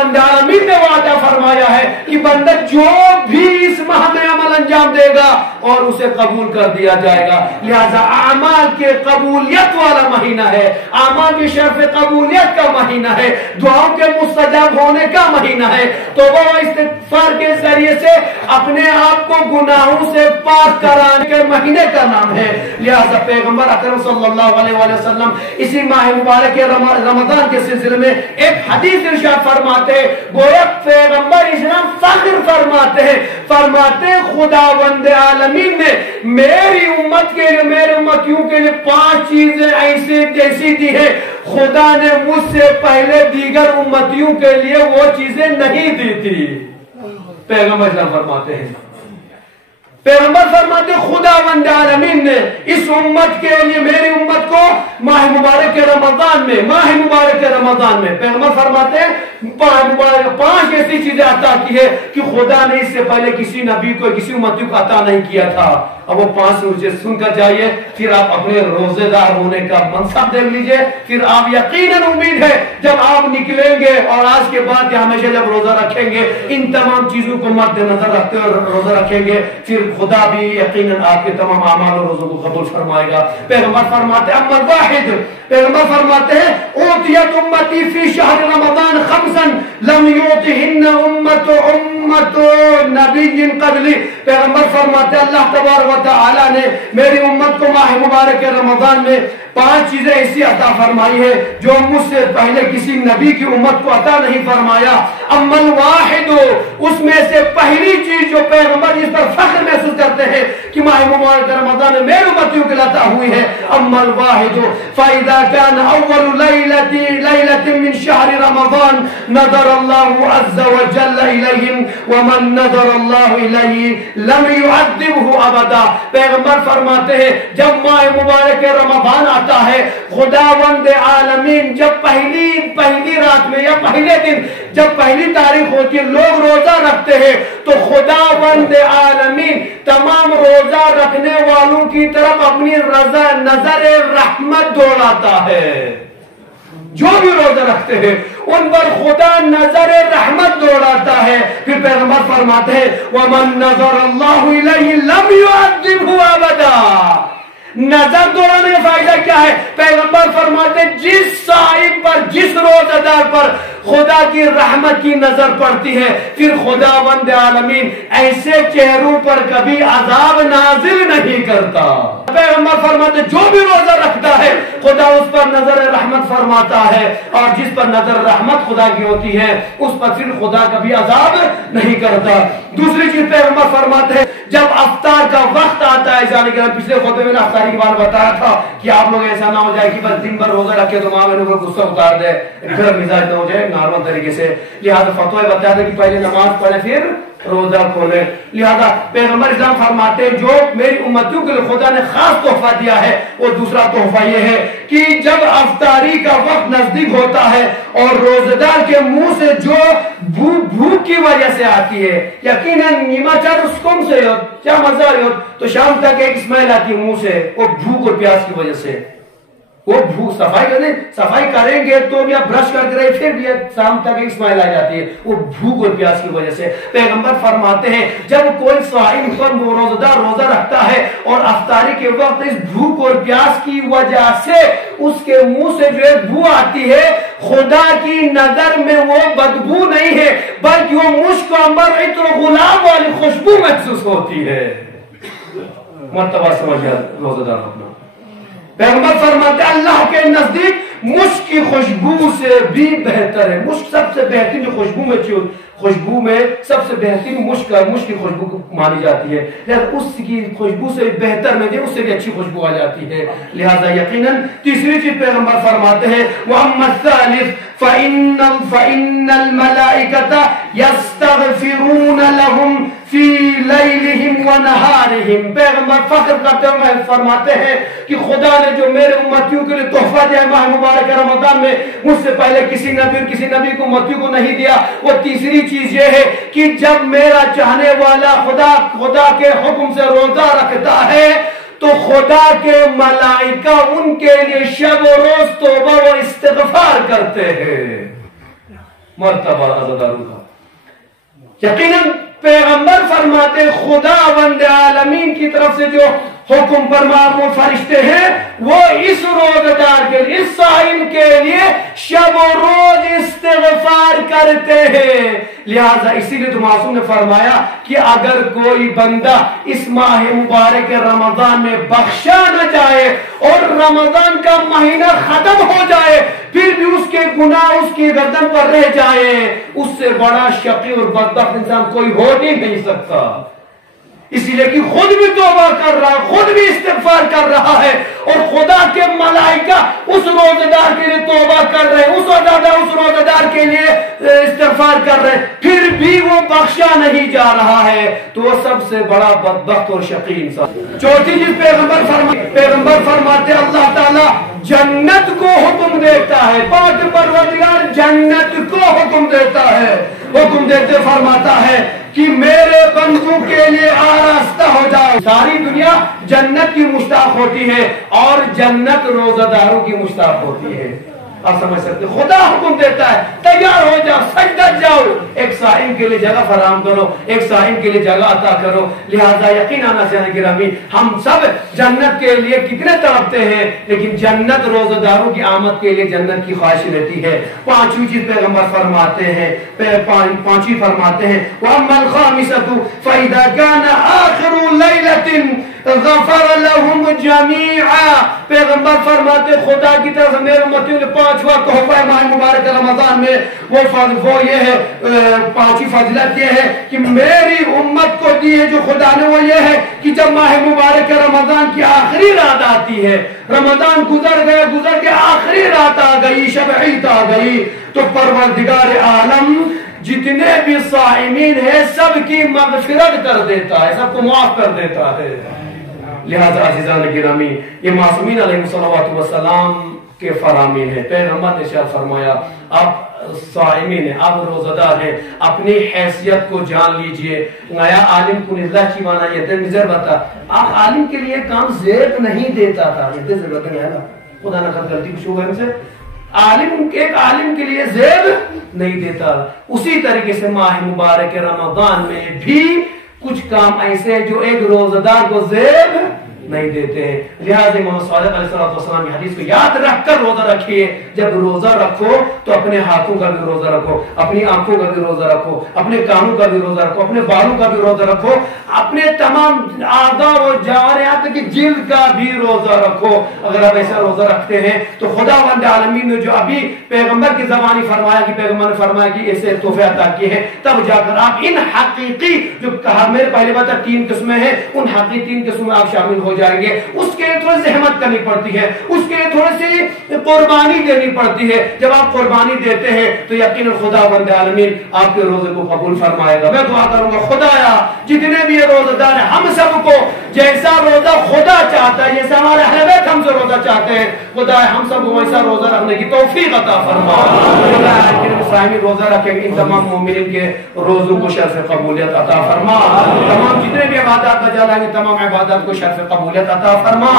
خداوند عالمین نے وعدہ فرمایا ہے کہ بندہ جو بھی اس ماہ میں عمل انجام دے گا اور اسے قبول کر دیا جائے گا. لہذا اعمال کے قبولیت والا مہینہ ہے, اعمال کی شرف قبولیت کا مہینہ ہے, دعاؤں کے مستجاب ہونے کا مہینہ ہے. توبہ و استغفار کے ذریعے سے اپنے آپ کو گناہوں سے پاک کرانے کے مہینے کا نام ہے. لہذا پیغمبر اکرم صلی اللہ علیہ وسلم اسی ماہ مبارک رمضان کے سلسلے میں ایک حدیث ارشاد فرماتے ہیں, گویا پیغمبر اسلام فخر فرماتے ہیں, خداوند عالمین نے میری امت کے لیے, میرے امتیوں کے لیے 5 چیزیں ایسی دی ہیں خدا نے مجھ سے پہلے دیگر امتیوں کے لیے وہ چیزیں نہیں دی تھی. پیغمبر اسلام فرماتے ہیں, خداوند عالمین نے اس امت کے لیے, میری امت کو ماہ مبارک رمضان میں پیغمبر فرماتے ہیں 5 ایسی چیزیں عطا کی ہے کہ خدا نے اس سے پہلے کسی نبی کو, کسی امتی کو عطا نہیں کیا تھا. اب وہ 5 مجھے سن کر جائیے, پھر آپ اپنے روزے دار ہونے کا منصب دیکھ لیجئے. پھر آپ یقیناً امید ہے جب آپ نکلیں گے اور آج کے بعد یا ہمیشہ جب روزہ رکھیں گے, ان تمام چیزوں کو مد نظر رکھتے ہوئے روزہ رکھیں گے, پھر خدا بھی یقیناً آپ کے تمام اعمال اور روزوں کو قبول فرمائے گا. پیغمبر فرماتے ہیں اما واحد, پیغمبر فرماتے ہیں اوتیت امتی فی شہر رمضان 5 لم یوتہن امت نبی قبلی. پیغمبر فرماتے ہیں اللہ تبارک و تعالی نے میری امت کو ماہ مبارک رمضان میں 5 چیزیں ایسی عطا فرمائی ہے جو مجھ سے پہلے کسی نبی کی امت کو عطا نہیں فرمایا. اما الواحد, اس میں سے پہلی چیز جو پیغمبر اس پر فخر محسوس کرتے ہیں کہ ماہ مبارک رمضان میں میری امتیوں کے لیے عطا ہوئی ہے, اما الواحد فاذا كان اول ليله من شهر رمضان نظر الله عز وجل اليهم ومن نظر الله اليه لم يعذبه ابدا. پیغمبر فرماتے ہیں جب ماہ مبارک رمضان آتا ہے, خداوند عالمین جب پہلی رات میں یا پہلے دن جب پہلی تاریخ ہوتی ہے لوگ روزہ رکھتے ہیں تو خداوند عالمین تمام روزہ رکھنے والوں کی طرف اپنی نظر رحمت دوڑاتا ہے. جو بھی روزہ رکھتے ہیں ان پر خدا نظر رحمت دوڑاتا ہے. پھر پیغمبر فرماتے ہیں وَمَن نَظَرَ اللَّهُ إِلَيْهِ لَمْ يُعَذِّبْهُ أَبَدًا. نظر دوڑانے کا فائدہ کیا ہے؟ پیغمبر فرماتے ہیں جس صاحب پر, جس روزہ دار پر خدا کی رحمت کی نظر پڑتی ہے پھر خداوند عالمین ایسے چہروں پر کبھی عذاب نازل نہیں کرتا. پیغمبر فرماتے جو بھی روزہ رکھتا ہے خدا اس پر نظر رحمت فرماتا ہے, اور جس پر نظر رحمت خدا کی ہوتی ہے اس پر پھر خدا کبھی عذاب نہیں کرتا. دوسری چیز پیغمبر فرماتے ہیں جب افطار کا وقت آتا ہے, جانے کے پچھلے خطبے میں افطاری کی بات بتایا تھا کہ آپ لوگ ایسا نہ ہو جائے کہ بس دن بھر روزہ رکھے تو ماں بہنوں کو غصہ اتار دے, گرم مزاج نہ ہو جائے نارمل طریقے سے. لہذا فتوی بتایا تھا کہ پہلے نماز پڑھے پھر روزہ کھولے. لہذا پیغمبر اسلام فرماتے ہیں جو میری امتیوں کے لیے خدا نے خاص تحفہ دیا ہے وہ دوسرا تحفہ یہ ہے کہ جب افطاری کا وقت نزدیک ہوتا ہے اور روزہ دار کے منہ سے جو بھوک کی وجہ سے آتی ہے, یقیناً نیماچار اس کم سے کیا مزہ ہو تو شام تک ایک اسمیل آتی ہے منہ سے, وہ بھوک اور پیاس کی وجہ سے. وہ بھوک صفائی کریں گے تو یا برش کر کے پھر بھی شام تک ایک اسمائل آ جاتی ہے, وہ بھوک اور پیاس کی وجہ سے. پیغمبر فرماتے ہیں جب کوئی صائم روزہ دار روزہ رکھتا ہے اور افطاری کے وقت اس بھوک اور پیاس کی وجہ سے اس کے منہ سے جو ایک بو آتی ہے, خدا کی نظر میں وہ بدبو نہیں ہے بلکہ وہ مشک و عنبر عطر غلام والی خوشبو محسوس ہوتی ہے. مرتبہ سمجھا روزہ دار اپنا. پیغمبر فرماتے ہیں اللہ کے نزدیک مشک کی خوشبو سے بھی بہتر ہے. مشک سب سے بہترین جو خوشبو میں سب سے بہترین مشک کی خوشبو مانی جاتی ہے. لہذا اس کی خوشبو سے بہتر میں اس سے بھی اچھی خوشبو آ جاتی ہے. لہذا یقیناً تیسری چیز پیغمبر فرماتے ہیں وَأَمَّا الثَّالِثُ فَإِنَّ الْمَلَائِكَةَ يَسْتَغْفِرُونَ لَهُمْ فی لیلہم و نہارہم. پیغمبر فخر کرتے ہوئے فرماتے ہیں کہ خدا نے جو میرے امتیوں کے لیے تحفہ دیا ماہ مبارک رمضان میں مجھ سے پہلے کسی نبی کو امتیوں کو نہیں دیا. وہ تیسری چیز یہ ہے کہ جب میرا چاہنے والا خدا کے حکم سے روزہ رکھتا ہے تو خدا کے ملائکہ ان کے لیے شب و روز توبہ و استغفار کرتے ہیں. مرتبہ عزاداروں کا. یقیناً پیغمبر فرماتے خداوند عالمین کی طرف سے جو حکم پر معمول فرشتے ہیں وہ اس روزدار کے لیے، اس صائم کے لیے شب و روز استغفار کرتے ہیں. لہذا اسی لیے تو معصوم نے فرمایا کہ اگر کوئی بندہ اس ماہ مبارک رمضان میں بخشا نہ جائے اور رمضان کا مہینہ ختم ہو جائے پھر بھی اس کے گناہ اس کی گردن پر رہ جائے، اس سے بڑا شقی اور بدبخت انسان کوئی ہو ہی نہیں سکتا. اسی لیے کہ خود بھی توبہ کر رہا ہے، خود بھی استغفار کر رہا ہے، اور خدا کے ملائکہ اس روزدار کے لیے توبہ کر رہے ہیں، اس روزدار کے لیے استغفار کر رہے ہیں، پھر بھی وہ بخشا نہیں جا رہا ہے، تو وہ سب سے بڑا بدبخت اور شقی انسان. چوتھی چیز پیغمبر فرماتے اللہ تعالیٰ جنت کو حکم دیتا ہے، پاک پروردگار جنت کو حکم دیتا ہے، حکم دیتے فرماتا ہے کہ میرے بندوں کے لیے آراستہ ہو جاؤ. ساری دنیا جنت کی مشتاق ہوتی ہے اور جنت روزہ داروں کی مشتاق ہوتی ہے. آپ سمجھ سکتے خدا حکم دیتا ہے تیار ہو جاؤ، سجدت جاؤ، ایک صائم کے لیے جگہ فراہم کرو، ایک صائم کے لیے جگہ عطا کرو. لہذا یقیناً ناظرین گرامی ہم سب جنت کے لیے کتنے تڑپتے ہیں، لیکن جنت روزہ داروں کی آمد کے لیے جنت کی خواہش رہتی ہے. پانچویں چیز پیغمبر فرماتے ہیں، پانچویں فرماتے ہیں وَأَمَّا الْخَامِسَةُ فَإِذَا كَانَ آخِرُ لَيْلَةٍ غفر لهم جميعا. پیغمبر فرماتے خدا کی طرف میرے امتیوں نے پانچواں تحفہ ہے ماہ مبارک رمضان میں، وہ یہ ہے، پانچویں فضیلت یہ ہے کہ میری امت کو دی ہے جو خدا نے، وہ یہ ہے کہ جب ماہ مبارک رمضان کی آخری رات آتی ہے، رمضان گزر گیا آخری رات آ گئی، شب عید آ گئی، تو پروردگار عالم جتنے بھی صائمین ہیں سب کی مغفرت کر دیتا ہے، سب کو معاف کر دیتا ہے. لہذا عزیزان گرامی یہ معصومین علیہ السلام کے فرامین ہے. پیغمبر نے ارشاد فرمایا آپ صائمین ہیں، آپ روزہ دار ہیں، اپنی حیثیت کو جان لیجئے. نیا عالم کو نزلہ کی مانا یہ دن نظر بتا آپ عالم کے لیے کام زیب نہیں دیتا تھا، یہ دن ضرورت نہیں ہے خدا نہ خط غلطی کچھ ہوگا ہم سے، ایک عالم کے لیے زیب نہیں دیتا. اسی طریقے سے ماہ مبارک رمضان میں بھی کچھ کام ایسے ہیں جو ایک روزہ دار کو زیب نہیں دیتے ہیں. لہذا محمد صادق علیہ السلام کی حدیث کو یاد رکھ کر روزہ رکھیے. جب روزہ رکھو تو اپنے ہاتھوں کا بھی روزہ رکھو، اپنی آنکھوں کا بھی روزہ رکھو، اپنے کانوں کا بھی روزہ رکھو، اپنے بالوں کا بھی روزہ رکھو، اپنے تمام اعضاء و جوارح کی جلد کا بھی روزہ رکھو. اگر آپ ایسا روزہ رکھتے ہیں تو خداوند عالمین نے جو ابھی پیغمبر کی زبانی فرمایا کہ پیغمبر نے فرمایا کہ ایسے تحفے عطا کیے ہیں، تب جا کر آپ ان حقیقی جو کہا میرے پہلے بتا 3 قسمیں ہیں، ان حقیقی 3 قسموں میں آپ شامل ہو جائیں گے. اس کے تھوڑی سی حمد کرنی پڑتی ہے، اس کے تھوڑی سی قربانی دینی پڑتی ہے. جب آپ قربانی دیتے ہیں تو یقیناً خداوند عالمین آپ کے روزے کو قبول فرمائے گا. میں دعا کروں گا خدایا جتنے بھی یہ روزہ دار ہیں ہم سب کو جیسا روزہ خدا چاہتا ہے، جیسا ہمارے اہل بیت ہم سے روزہ چاہتے ہیں، خدایا ہم سب کو ویسا روزہ رکھنے کی توفیق عطا فرما. خدایا روزہ رکھیں گے ان تمام مومنین کے روزوں کو شرف قبولیت عطا فرما. تمام جتنے بھی عبادات بجا لائیں گے تمام عبادات کو شرف قبولیت عطا فرما.